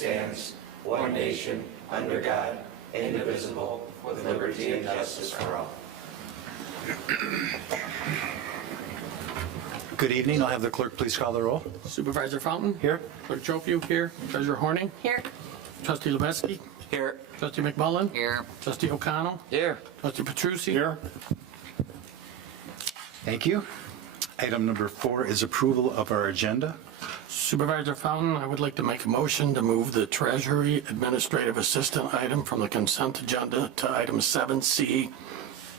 stands, one nation, under God, indivisible, with liberty and justice for all. Good evening. I'll have the clerk please call the roll. Supervisor Fountain? Here. Clerk Jokio here. Treasurer Horning? Here. Trustee Lubeski? Here. Trustee McMullen? Here. Trustee O'Connell? Here. Trustee Petrucci? Here. Thank you. Item number 4 is approval of our agenda. Supervisor Fountain, I would like to make a motion to move the Treasury Administrative Assistant item from the consent agenda to item 7C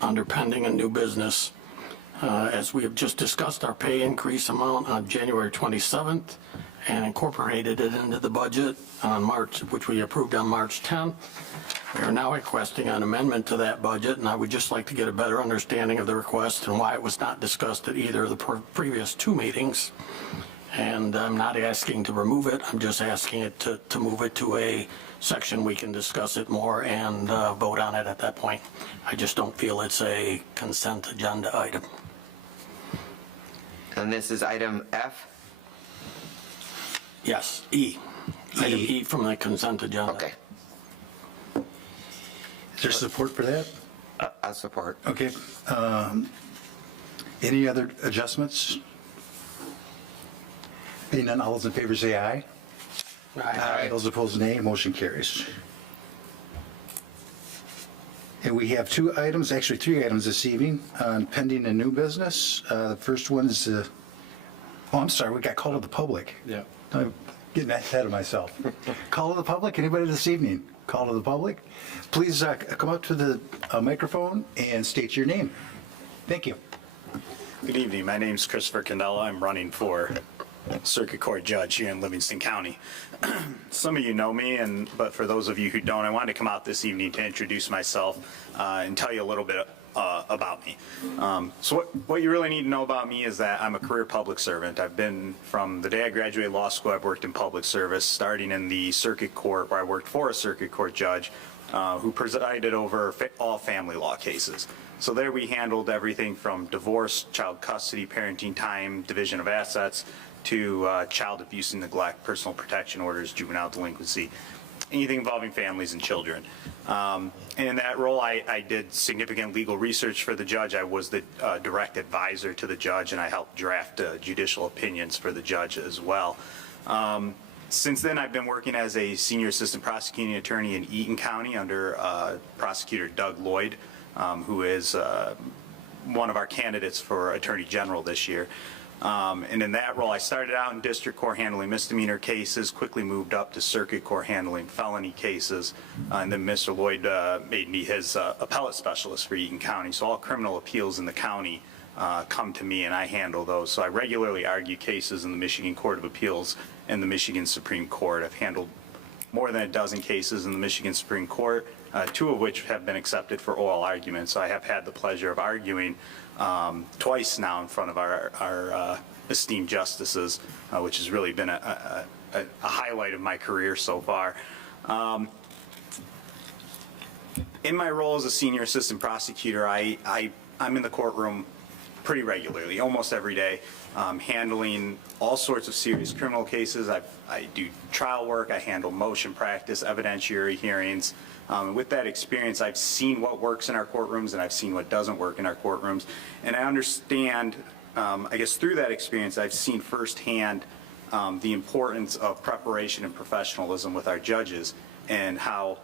under pending and new business. As we have just discussed our pay increase amount on January 27th and incorporated it into the budget on which we approved on March 10th. We are now requesting an amendment to that budget, and I would just like to get a better understanding of the request and why it was not discussed at either of the previous 2 meetings. And I'm not asking to remove it, I'm just asking it to move it to a section we can discuss it more and vote on it at that point. I just don't feel it's a consent agenda item. And this is item F? Yes, E. Item E from the consent agenda. Okay. Is there support for that? I support. Okay. Any other adjustments? Being none, all those in favor say aye. Aye. Those opposed, nay. Motion carries. And we have 2 items, actually 3 items this evening on pending and new business. The first one is, I'm sorry, we got call to the public. Yeah. I'm getting ahead of myself. Call to the public, anybody this evening? Call to the public. Please come up to the microphone and state your name. Thank you. Good evening. My name is Christopher Candela. I'm running for Circuit Court Judge here in Livingston County. Some of you know me, but for those of you who don't, I wanted to come out this evening to introduce myself and tell you a little bit about me. So what you really need to know about me is that I'm a career public servant. I've been, from the day I graduated law school, I've worked in public service, starting in the Circuit Court, where I worked for a Circuit Court judge who presided over all family law cases. So there we handled everything from divorce, child custody, parenting time, division of assets, to child abuse and neglect, personal protection orders, juvenile delinquency, anything involving families and children. And in that role, I did significant legal research for the judge. I was the direct advisor to the judge, and I helped draft judicial opinions for the judge as well. Since then, I've been working as a senior assistant prosecuting attorney in Eaton County under Prosecutor Doug Lloyd, who is one of our candidates for Attorney General this year. And in that role, I started out in district court handling misdemeanor cases, quickly moved up to circuit court handling felony cases, and then Mr. Lloyd made me his appellate specialist for Eaton County. So all criminal appeals in the county come to me, and I handle those. So I regularly argue cases in the Michigan Court of Appeals and the Michigan Supreme Court. I've handled more than a dozen cases in the Michigan Supreme Court, 2 of which have been accepted for oral arguments. So I have had the pleasure of arguing twice now in front of our esteemed justices, which has really been a highlight of my career so far. In my role as a senior assistant prosecutor, I'm in the courtroom pretty regularly, almost every day, handling all sorts of serious criminal cases. I do trial work, I handle motion practice, evidentiary hearings. And with that experience, I've seen what works in our courtrooms and I've seen what doesn't work in our courtrooms. And I understand, I guess through that experience, I've seen firsthand the importance of preparation and professionalism with our judges, and how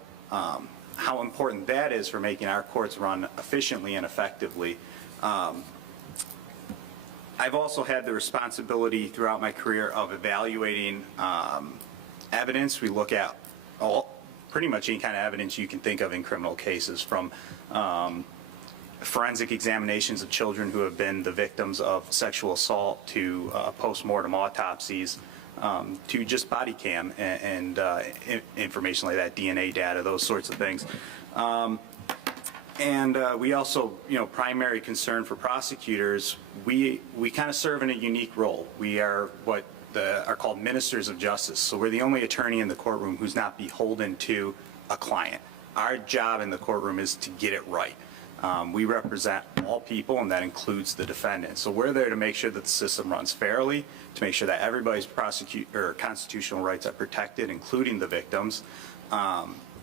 important that is for making our courts run efficiently and effectively. I've also had the responsibility throughout my career of evaluating evidence. We look at pretty much any kind of evidence you can think of in criminal cases, from forensic examinations of children who have been the victims of sexual assault, to post-mortem autopsies, to just body cam and information like that, DNA data, those sorts of things. And we also, primary concern for prosecutors, we kind of serve in a unique role. We are what are called ministers of justice. So we're the only attorney in the courtroom who's not beholden to a client. Our job in the courtroom is to get it right. We represent all people, and that includes the defendant. So we're there to make sure that the system runs fairly, to make sure that everybody's constitutional rights are protected, including the victims,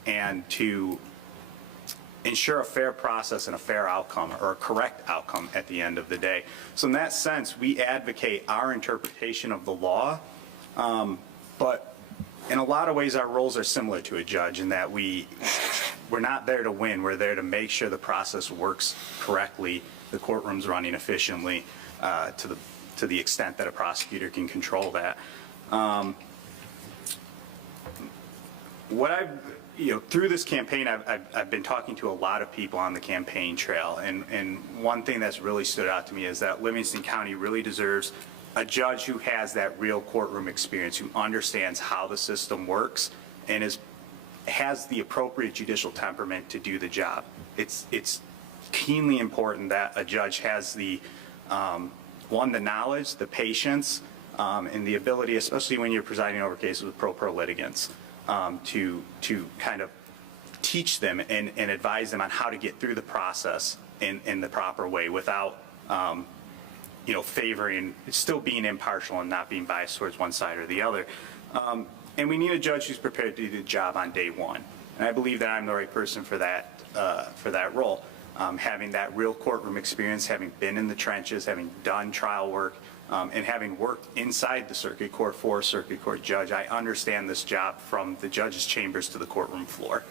and to ensure a fair process and a fair outcome, or a correct outcome at the end of the day. So in that sense, we advocate our interpretation of the law, but in a lot of ways, our roles are similar to a judge in that we're not there to win. We're there to make sure the process works correctly, the courtroom's running efficiently, to the extent that a prosecutor can control that. Through this campaign, I've been talking to a lot of people on the campaign trail, and one thing that's really stood out to me is that Livingston County really deserves a judge who has that real courtroom experience, who understands how the system works, and has the appropriate judicial temperament to do the job. It's keenly important that a judge has the knowledge, the patience, and the ability, especially when you're presiding over cases with pro litigants, to kind of teach them and advise them on how to get through the process in the proper way without favoring, still being impartial and not being biased towards one side or the other. And we need a judge who's prepared to do the job on day one. And I believe that I'm the right person for that role. Having that real courtroom experience, having been in the trenches, having done trial work, and having worked inside the circuit court for a circuit court judge, I understand this job from the judge's chambers to the courtroom floor.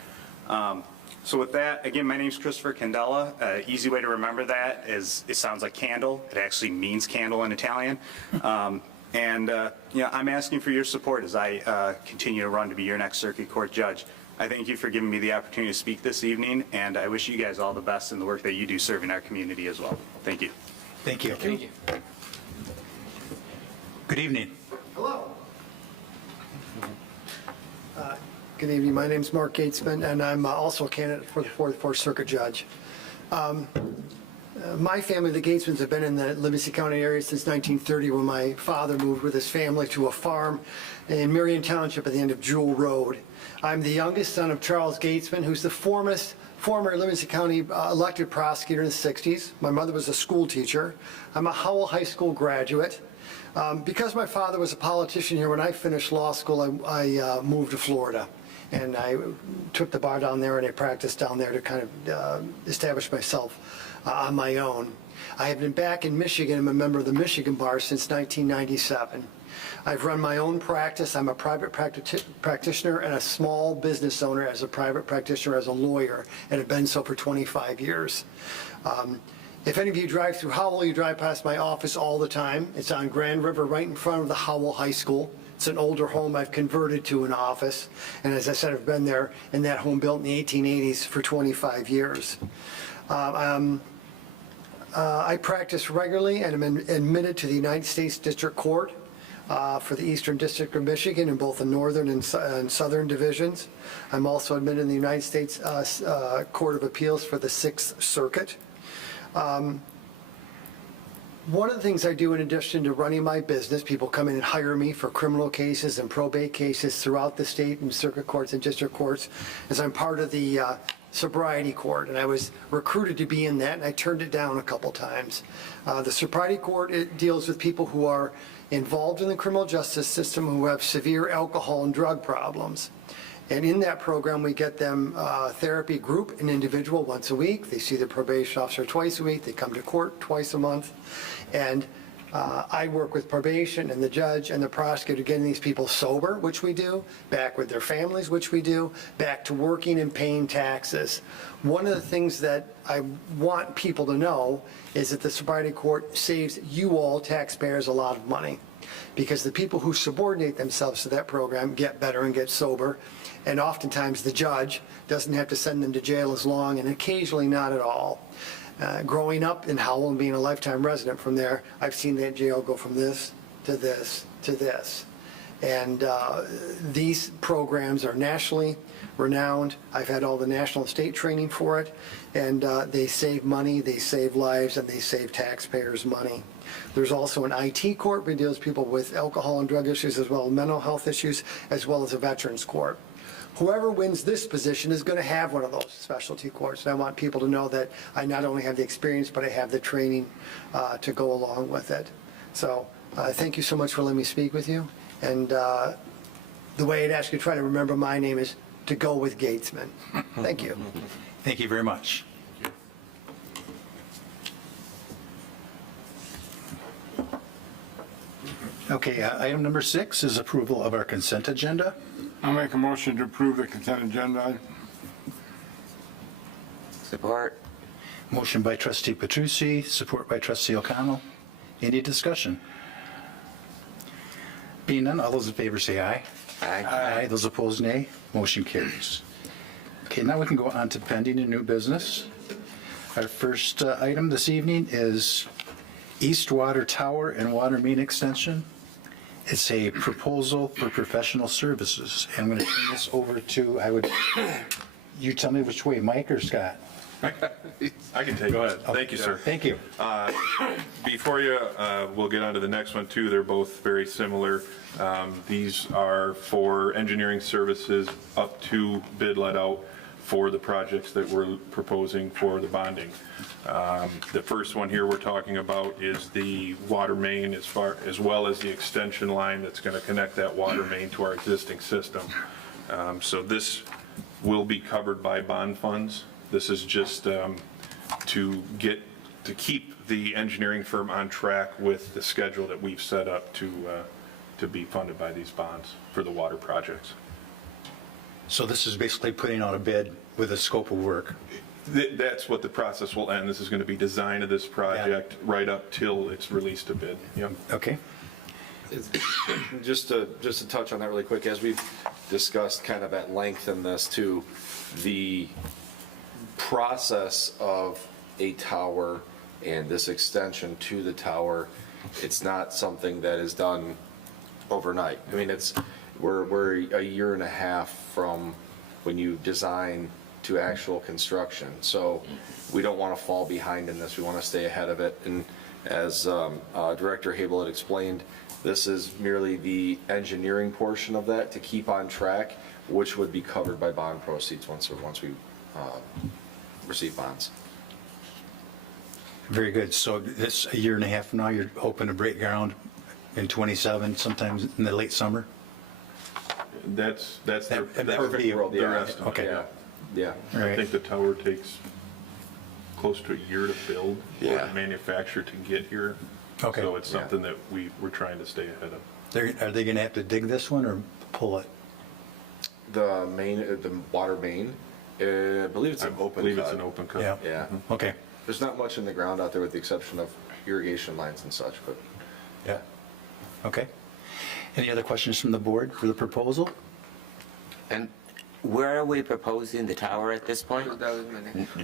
So with that, again, my name is Christopher Candela. Easy way to remember that is it sounds like candle. It actually means candle in Italian. I'm asking for your support as I continue to run to be your next circuit court judge. I thank you for giving me the opportunity to speak this evening, and I wish you guys all the best in the work that you do serving our community as well. Thank you. Thank you. Thank you. Good evening. Hello. Good evening. My name is Mark Gatesman, and I'm also a candidate for the Fourth Circuit Judge. My family, the Gatesmans, have been in the Livingston County area since 1930, when my father moved with his family to a farm in Marion Township at the end of Jewell Road. I'm the youngest son of Charles Gatesman, who's the former Livingston County elected prosecutor in the 60s. My mother was a school teacher. I'm a Howell High School graduate. Because my father was a politician here, when I finished law school, I moved to Florida. And I took the bar down there, and I practiced down there to kind of establish myself on my own. I have been back in Michigan. I'm a member of the Michigan Bar since 1997. I've run my own practice. I'm a private practitioner and a small business owner as a private practitioner, as a lawyer, and have been so for 25 years. If any of you drive through Howell, you drive past my office all the time. It's on Grand River, right in front of the Howell High School. It's an older home I've converted to an office. And as I said, I've been there in that home built in the 1880s for 25 years. I practice regularly and am admitted to the United States District Court for the Eastern District of Michigan in both the Northern and Southern divisions. I'm also admitted in the United States Court of Appeals for the Sixth Circuit. One of the things I do in addition to running my business, people come in and hire me for criminal cases and probate cases throughout the state and circuit courts and district courts, is I'm part of the sobriety court, and I was recruited to be in that, and I turned it down a couple times. The sobriety court, it deals with people who are involved in the criminal justice system who have severe alcohol and drug problems. And in that program, we get them therapy group and individual once a week. They see the probation officer twice a week. They come to court twice a month. And I work with probation and the judge and the prosecutor getting these people sober, which we do, back with their families, which we do, back to working and paying taxes. One of the things that I want people to know is that the sobriety court saves you all taxpayers a lot of money, because the people who subordinate themselves to that program get better and get sober. And oftentimes the judge doesn't have to send them to jail as long, and occasionally not at all. Growing up in Howell and being a lifetime resident from there, I've seen that jail go from this to this to this. And these programs are nationally renowned. I've had all the national and state training for it, and they save money, they save lives, and they save taxpayers money. There's also an IT court that deals with people with alcohol and drug issues, as well as mental health issues, as well as a veterans court. whoever wins this position is going to have one of those specialty courts. And I want people to know that I not only have the experience, but I have the training to go along with it. So thank you so much for letting me speak with you. And the way I'd ask you to try to remember my name is to go with Gatesman. Thank you. Thank you very much. Okay, item number 6 is approval of our consent agenda. I'll make a motion to approve the consent agenda. Support. Motion by trustee Petrucci, support by trustee O'Connell. Any discussion? Being none, all those in favor say aye. Aye. Aye. Those opposed, nay. Motion carries. Okay, now we can go on to pending and new business. Our first item this evening is East Water Tower and Water Main Extension. It's a proposal for professional services. I'm going to turn this over to, you tell me which way, Mike or Scott? I can take it. Thank you, sir. Thank you. Before you, we'll get on to the next one too. They're both very similar. These are for engineering services up to bid let out for the projects that we're proposing for the bonding. The first one here we're talking about is the water main as well as the extension line that's going to connect that water main to our existing system. So this will be covered by bond funds. This is just to keep the engineering firm on track with the schedule that we've set up to be funded by these bonds for the water projects. So this is basically putting out a bid with a scope of work. That's what the process will end. This is going to be design of this project right up till it's released to bid. Yep. Okay? Just to touch on that really quick, as we've discussed kind of at length in this too, the process of a tower and this extension to the tower, it's not something that is done overnight. I mean, we're a year and a half from when you design to actual construction. So we don't want to fall behind in this. We want to stay ahead of it. And as Director Habel had explained, this is merely the engineering portion of that to keep on track, which would be covered by bond proceeds once we receive bonds. Very good. So this, a year and a half from now, you're hoping to break ground in 27, sometimes in the late summer? That's their That would be their estimate. Okay. Yeah. All I right. think the tower takes close to a year to build or Yeah. manufacture to get here. Okay. So it's something that we're trying to stay ahead of. Are they going to have to dig this one or pull it? The water main, I believe it's I an open believe cut. it's an open cut. Yeah. Yeah. Okay. There's not much in the ground out there with the exception of irrigation lines and such, but Yeah. Okay. Any other questions from the board for the proposal? And where are we proposing the tower at this point?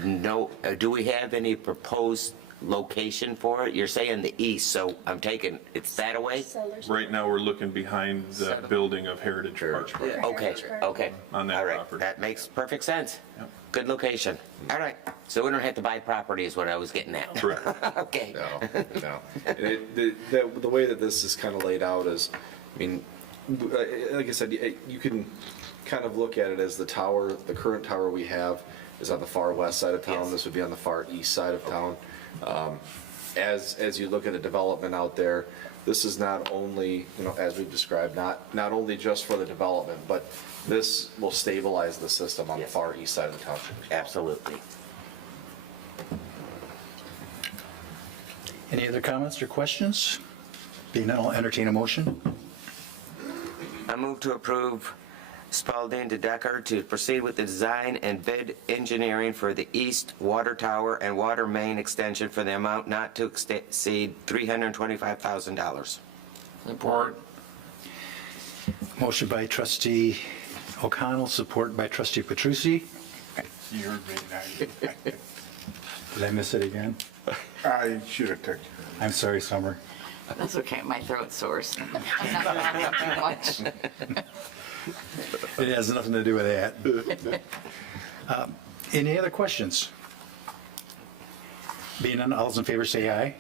No, do we have any proposed location for it? You're saying the east, so I'm taking, it's that away? Right now, we're looking behind the building of Heritage Park Okay, okay. on that All right, property. that makes perfect sense. Yep. Good location. All right, so we don't have to buy property is what I was getting at. Correct. Okay. no. And the way that this is kind of laid out is, I mean, like I said, you can kind of look at it as the tower, the current tower we have is on the far west side of town. Yes. This would be on the far east side of town. As you look at the development out there, this is not only, as we've described, not only just for the development, but this will stabilize the system on the Yes. far east side of the township. Absolutely. Any other comments or questions? Being none, I'll entertain a motion. I move to approve Spalding to Decker to proceed with the design and bid engineering for the east water tower and water main extension for the amount not to exceed $325,000. Support. Motion by trustee O'Connell, support by trustee Petrucci. You heard me. Did I miss it again? I should have took. I'm sorry, Summer. That's okay, my throat's sore. So I'm not going to too much. It has nothing to do with that. Any other questions? Being none, all those in favor say aye.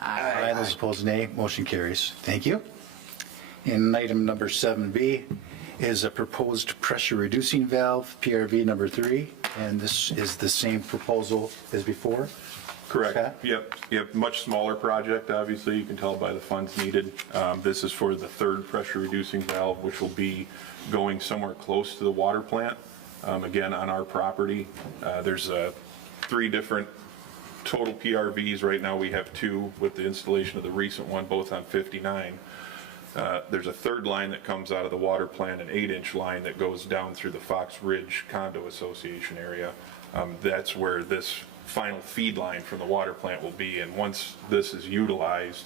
Aye. Those opposed, nay. Motion carries. Thank you. And item number 7B is a proposed pressure reducing valve, PRV number 3, and this is the same proposal as before? Correct. Scott? Yep. Much smaller project, obviously, you can tell by the funds needed. This is for the third pressure reducing valve, which will be going somewhere close to the water plant, again, on our property. There's 3 different total PRVs. Right now, we have 2 with the installation of the recent one, both on 59. There's a third line that comes out of the water plant, an 8-inch line that goes down through the Fox Ridge Condo Association area. That's where this final feed line from the water plant will be, and once this is utilized,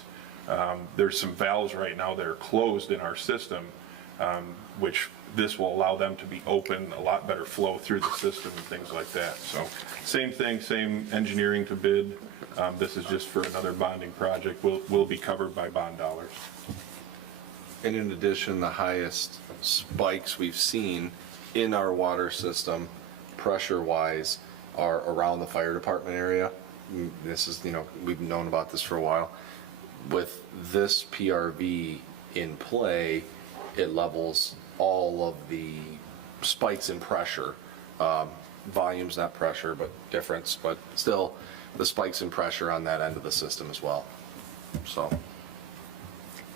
there's some valves right now that are closed in our system, which this will allow them to be open, a lot better flow through the system and things like that. So same thing, same engineering to bid. This is just for another bonding project. Will be covered by bond dollars. And in addition, the highest spikes we've seen in our water system, pressure-wise, are around the fire department area. This is, we've known about this for a while. With this PRV in play, it levels all of the spikes in pressure. Volumes, not pressure, but difference, but still the spikes in pressure on that end of the system as well. So.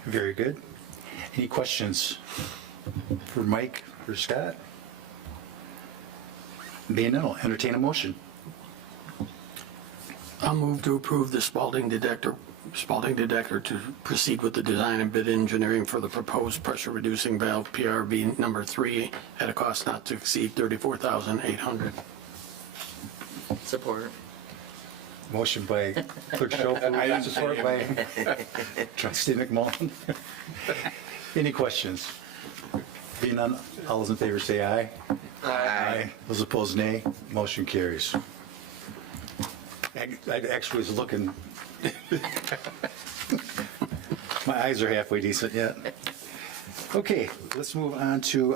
Very good. Any questions for Mike or Scott? Being none, I'll entertain a motion. I'll move to approve the Spalding Dedecker to proceed with the design and bid engineering for the proposed pressure reducing valve PRV number 3 at a cost not to exceed $34,800. Support. Motion by Clerk Schofield, support by Trustee McMullen. Any questions? Being none, all those in favor say aye. Aye. Those opposed, nay. Motion carries. I actually was looking. My eyes are halfway decent yet. Okay, let's move on to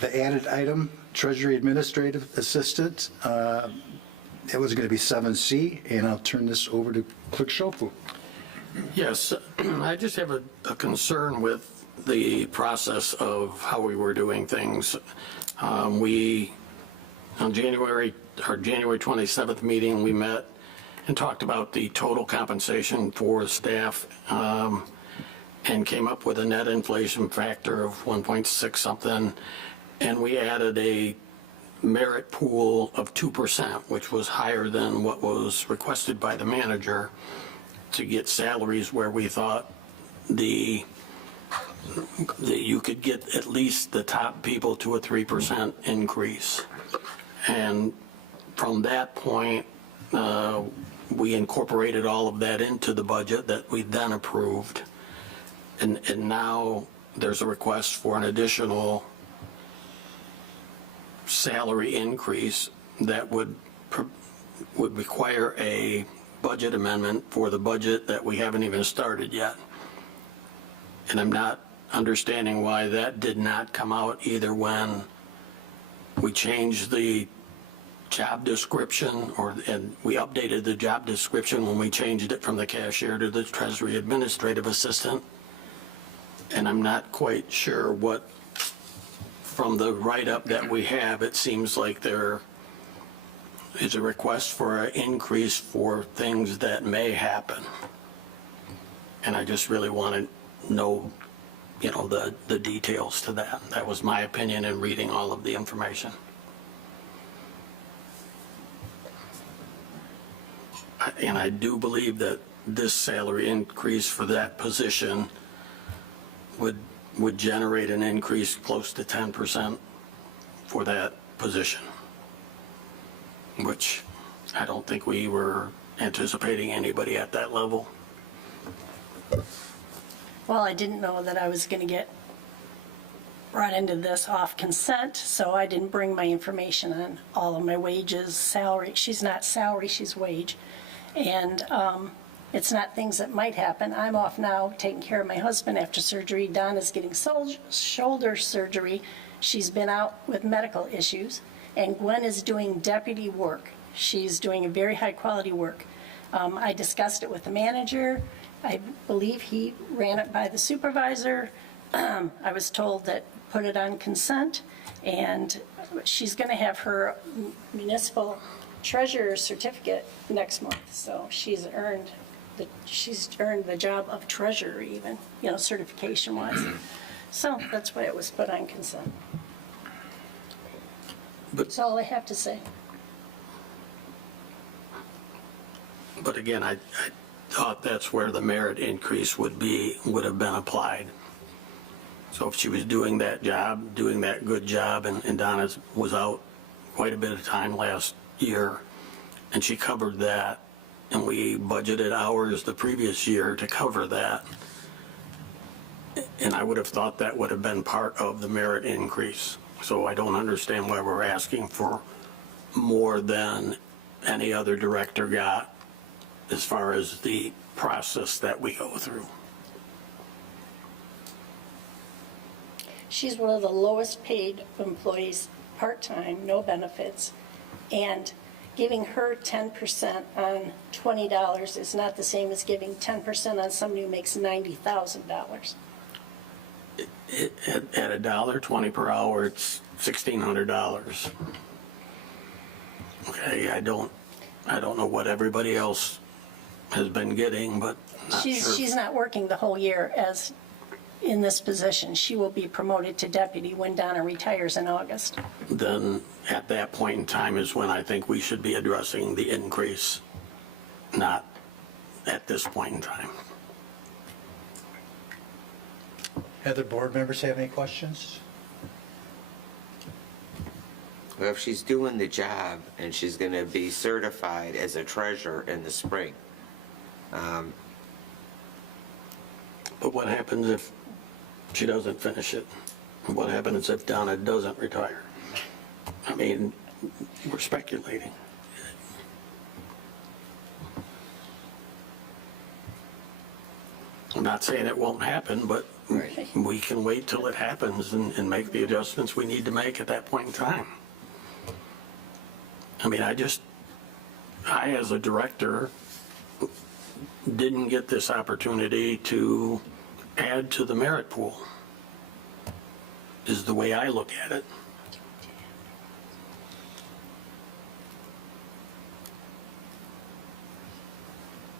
the added item, Treasury Administrative Assistant. It was going to be 7C, and I'll turn this over to Clerk Schofield. Yes, I just have a concern with the process of how we were doing things. On our January 27th meeting, we met and talked about the total compensation for staff and came up with a net inflation factor of 1.6 something. And we added a merit pool of 2%, which was higher than what was requested by the manager to get salaries where we thought that you could get at least the top people to a 3% increase. And from that point, we incorporated all of that into the budget that we then approved. And now there's a request for an additional salary increase that would require a budget amendment for the budget that we haven't even started yet. And I'm not understanding why that did not come out either when we changed the job description and we updated the job description when we changed it from the cashier to the Treasury Administrative Assistant. And I'm not quite sure what, from the write-up that we have, it seems like there is a request for an increase for things that may happen. And I just really want to know, the details to that. That was my opinion in reading all of the information. And I do believe that this salary increase for that position would generate an increase close to 10% for that position, which I don't think we were anticipating anybody at that level. Well, I didn't know that I was going to get brought into this off consent, so I didn't bring my information on all of my wages, salary. She's not salary, she's wage. And it's not things that might happen. I'm off now taking care of my husband after surgery. Donna's getting shoulder surgery. She's been out with medical issues. And Gwen is doing deputy work. She's doing a very high quality work. I discussed it with the manager. I believe he ran it by the supervisor. I was told that put it on consent, and she's going to have her municipal treasurer certificate next month, so she's earned the job of treasurer even, certification-wise. So that's why it was put on consent. That's all I have to say. But again, I thought that's where the merit increase would have been applied. So if she was doing that job, doing that good job, and Donna was out quite a bit of time last year, and she covered that, and we budgeted hours the previous year to cover that, and I would have thought that would have been part of the merit increase. So I don't understand why we're asking for more than any other director got as far as the process that we go through. She's one of the lowest paid employees, part-time, no benefits, and giving her 10% on $20 is not the same as giving 10% on somebody who makes $90,000. At $1.20 per hour, it's $1,600. Okay, I don't know what everybody else has been getting, but not sure. She's not working the whole year as in this position. She will be promoted to deputy when Donna retires in August. Then at that point in time is when I think we should be addressing the increase, not at this point in time. Other board members have any questions? Well, if she's doing the job and she's going to be certified as a treasurer in the spring, But what happens if she doesn't finish it? What happens if Donna doesn't retire? I mean, we're speculating. I'm not saying it won't happen, but we can wait till it happens and make the adjustments we need to make at that point in time. I mean, I as a director, didn't get this opportunity to add to the merit pool, is the way I look at it.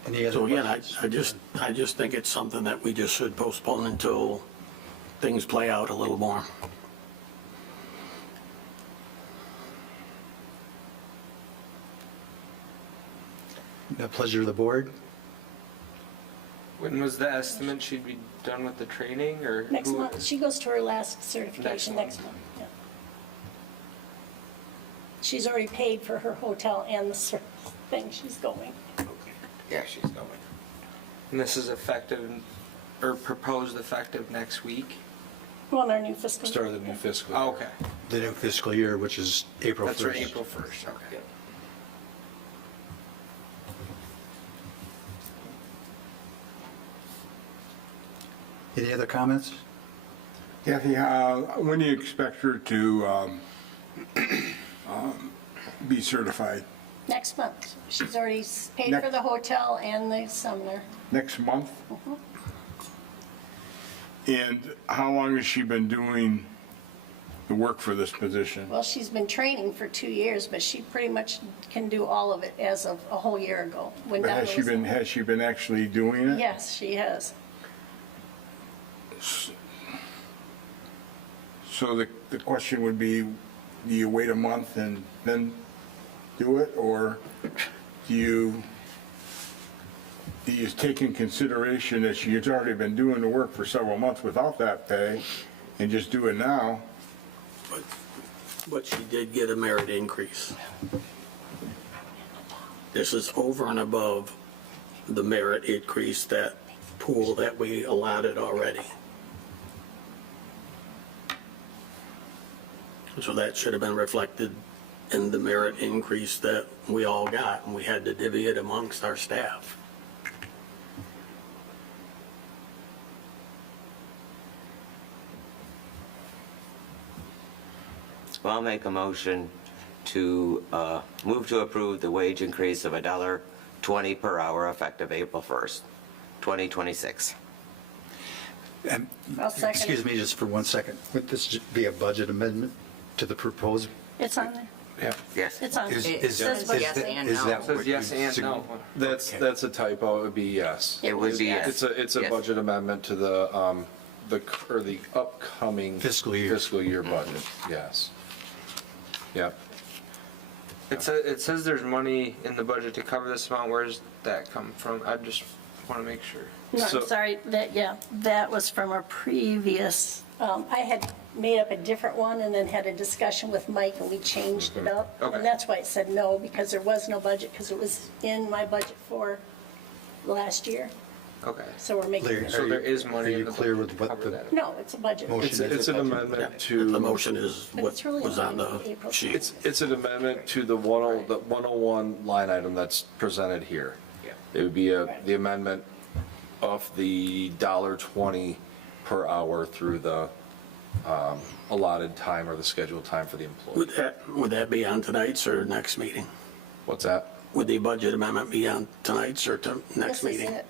Any other So again, questions? I just think it's something that we just should postpone until things play out a little more. The pleasure of the board. When was the estimate she'd be done with the training, or? Next month, she goes to her last certification next month. Yeah. She's already paid for her hotel and the thing she's going. yeah, she's going. And this is effective, or proposed effective next week? Well, in our new fiscal year. Start of the new fiscal. Oh, okay. The new fiscal year, which is April 1st. That's right, April 1st, okay. Any other comments? Kathy, when do you expect her to be certified? Next month. She's already paid for the hotel and the seminar. Next month? And how long has she been doing the work for this position? Well, she's been training for 2 years, but she pretty much can do all of it as of a whole year ago. When But Donna was- has she been actually doing it? Yes, she has. So the question would be, do you wait a month and then do it, or do you take in consideration that she has already been doing the work for several months without that pay and just do it now? But she did get a merit increase. This is over and above the merit increase, that pool that we allotted already. So that should have been reflected in the merit increase that we all got, and we had to divvy it amongst our staff. Well, I'll make a motion to move to approve the wage increase of $1.20 per hour effective April 1st, 2026. I'll second Excuse it. me just for 1 second. Would this be a budget amendment to the proposed? It's on there. Yeah. Yes. It's on. Is- It is- says is budget. yes and is no. that It says what yes you and sug- no. That's a typo, it would be yes. It would be yes. It's a Yes. budget amendment to the upcoming. Fiscal year. Fiscal year budget, yes. Yep. It says there's money in the budget to cover this amount. Where's that come from? I just want to make sure. No, So- I'm sorry, that was from a previous, I had made up a different one and then had a discussion with Mike and we changed it up. Okay. And that's why it said no, because there was no budget, because it was in my budget for last year. Okay. So we're making, Larry, So are there you- is money are you in the clear budget with to what cover the that. no, it's a budget. motion It's an amendment to. The motion is But what it's really was on only the April. sheet. It's an amendment to the 101 line item that's presented here. Yeah. It would be the amendment of the $1.20 per hour through the allotted time or the scheduled time for the employee. Would that be on tonight's or next meeting? What's that? Would the budget amendment be on tonight's or next This is meeting? it.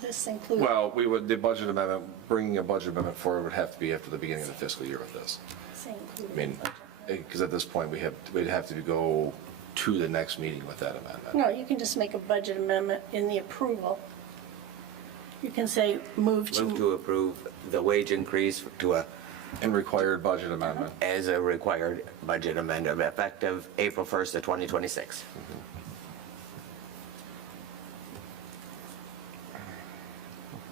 This includes, Well, the budget amendment, bringing a budget amendment forward would have to be after the beginning of the fiscal year with this. this includes I mean, budget. because at this point, we'd have to go to the next meeting with that amendment. No, you can just make a budget amendment in the approval. You can say move Move to, to approve the wage increase And required budget amendment. as a required budget amendment effective April 1st of 2026.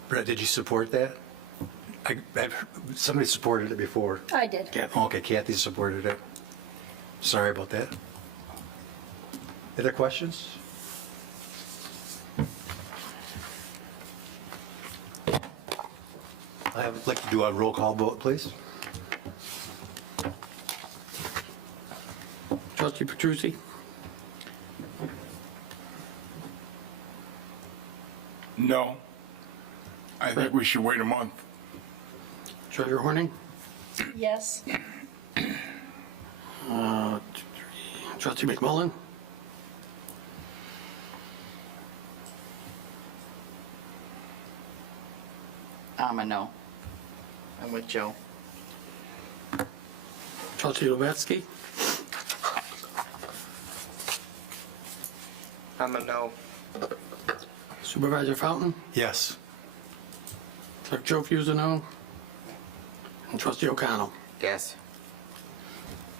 Brett, did you support that? Somebody supported it before. I did. Kathy? Okay, Kathy supported it. Sorry about that. Other questions? I'd like to do a roll call vote, please. Trustee Petrucci? No. I think we should wait a month. Treasurer Horning? Yes. Trustee McMullen? I'm a no. I'm with Joe. Trustee Lubetsky? I'm a no. Supervisor Fountain? Yes. Clerk Joe Fusa, no. And Trustee O'Connell? Yes.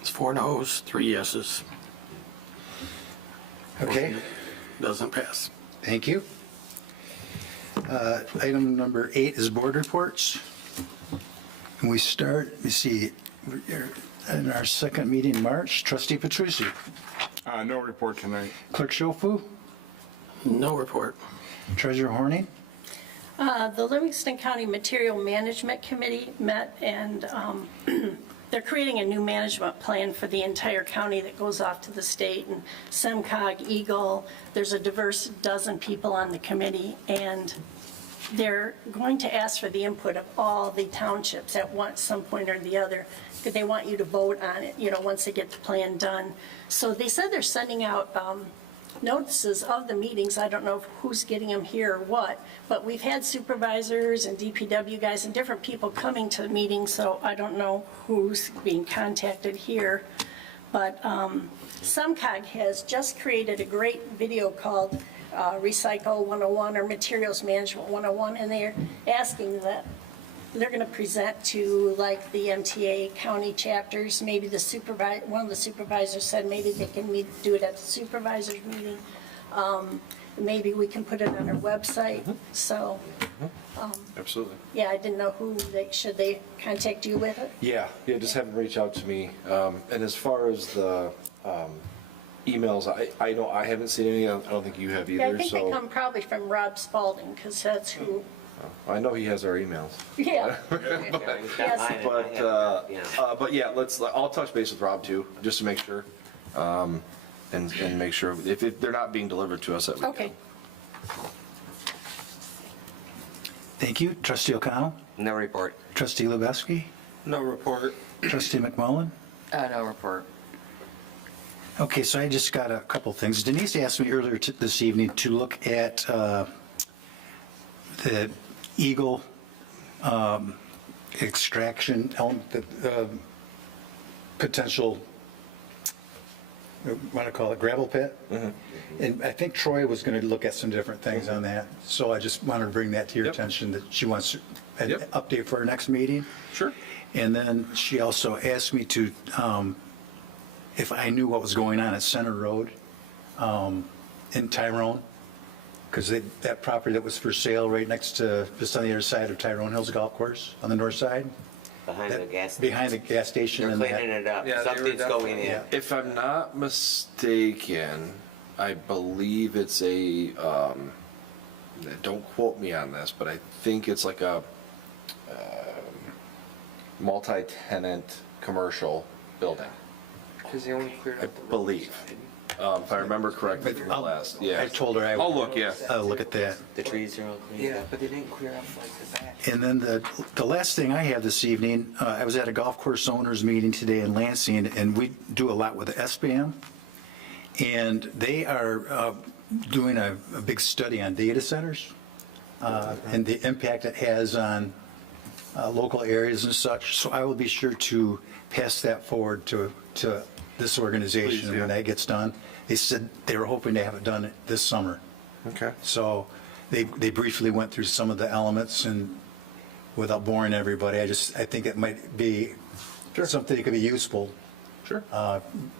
It's 4 noes, 3 yeses. Okay, Doesn't pass. thank you. Item number 8 is board reports. And we start, let me see, in our second meeting in March, Trustee Petrucci. No report tonight. Clerk Schofu, No report. Treasurer Horning. The Livingston County Material Management Committee met and they're creating a new management plan for the entire county that goes off to the state, and SEMCOG, Eagle, there's a diverse dozen people on the committee, and they're going to ask for the input of all the townships at some point or the other, because they want you to vote on it, once they get the plan done. So they said they're sending out notices of the meetings. I don't know who's getting them here or what, but we've had supervisors and DPW guys and different people coming to the meetings, so I don't know who's being contacted here. But SEMCOG has just created a great video called Recycle 101 or Materials Management 101, and they're asking that they're going to present to like the MTA county chapters, maybe one of the supervisors said maybe they can do it at the supervisors meeting. Maybe we can put it on our website, so, Absolutely. yeah, I didn't know should they contact you with it? Yeah, just have them reach out to me. And as far as the emails, I haven't seen any, I don't think you have Yeah, I either, think they so. come probably from Rob Spalding, because that's who, I know he has our emails. yeah. But yeah, I'll touch base with Rob too, just to make sure. And make sure, if they're not being delivered to us, that we know. Okay. Thank you. Trustee O'Connell, No report. Trustee Lubeski, No report. Trustee McMullen. No report. Okay, so I just got a couple things. Denise asked me earlier this evening to look at the Eagle extraction, potential, what do I call it, gravel pit. And I think Troy was going to look at some different things on that. So I just wanted to bring that to your Yep. attention, that she wants an Yep. update for our next meeting. Sure. And then she also asked me to, if I knew what was going on at Center Road in Tyrone, because that property that was for sale right next to, just on the other side of Tyrone Hills Golf Course, on the north side. Behind the gas. Behind the gas station. They're and that. cleaning it up. Yeah, they were Something's going in. Yeah. If I'm not mistaken, I believe it's a, don't quote me on this, but I think it's like a multi-tenant commercial building, Because they only cleared I out the road believe. side. If I remember correctly from the last, yeah. I told her I I'll would look, yeah. look at that. The trees are all cleaned Yeah, up. but they didn't clear up like the back. And then the last thing I have this evening, I was at a golf course owners meeting today in Lansing, and we do a lot with the SBAM. And they are doing a big study on data centers and the impact it has on local areas and such. So I will be sure to pass that forward to this organization Please, yeah. when that gets done. They said they were hoping to have it done this summer. Okay. So they briefly went through some of the elements, and without boring everybody, I think it might be something that could be useful. Sure.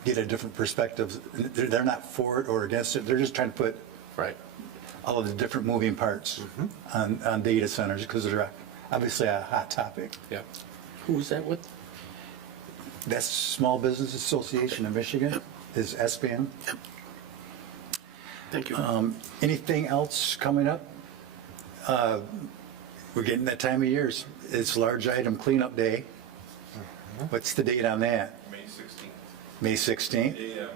Get a different perspective. They're not for it or against it. They're just trying to put Right. all of the different moving parts on data centers, because they're obviously a hot topic. Yeah. Who's that with? That's Small Business Association of Michigan, is SBAM. Thank you. Anything else coming up? We're getting that time of year. It's large item cleanup day. What's the date on that? May 16th, May 16th? AM,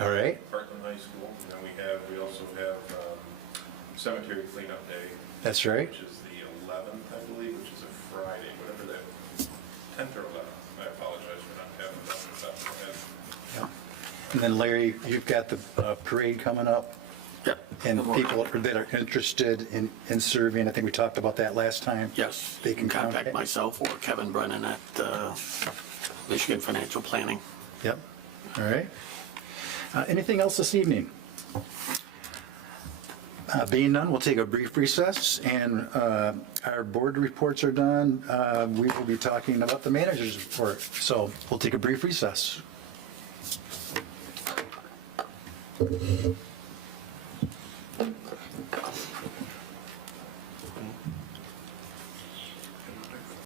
All right, Parkland High School. And then we also have cemetery cleanup day, that's right. which is the 11th, I believe, which is a Friday, whatever that, 10th or 11th. I apologize for not having that off the top of my head. And then Larry, you've got the parade coming up, Yep. and people that are interested in serving, I think we talked about that last time. Yes, They you can can contact myself or Kevin Brennan at Michigan Financial Planning. Yep, all right. Anything else this evening? Being none, we'll take a brief recess, and our board reports are done. We will be talking about the manager's report, so we'll take a brief recess.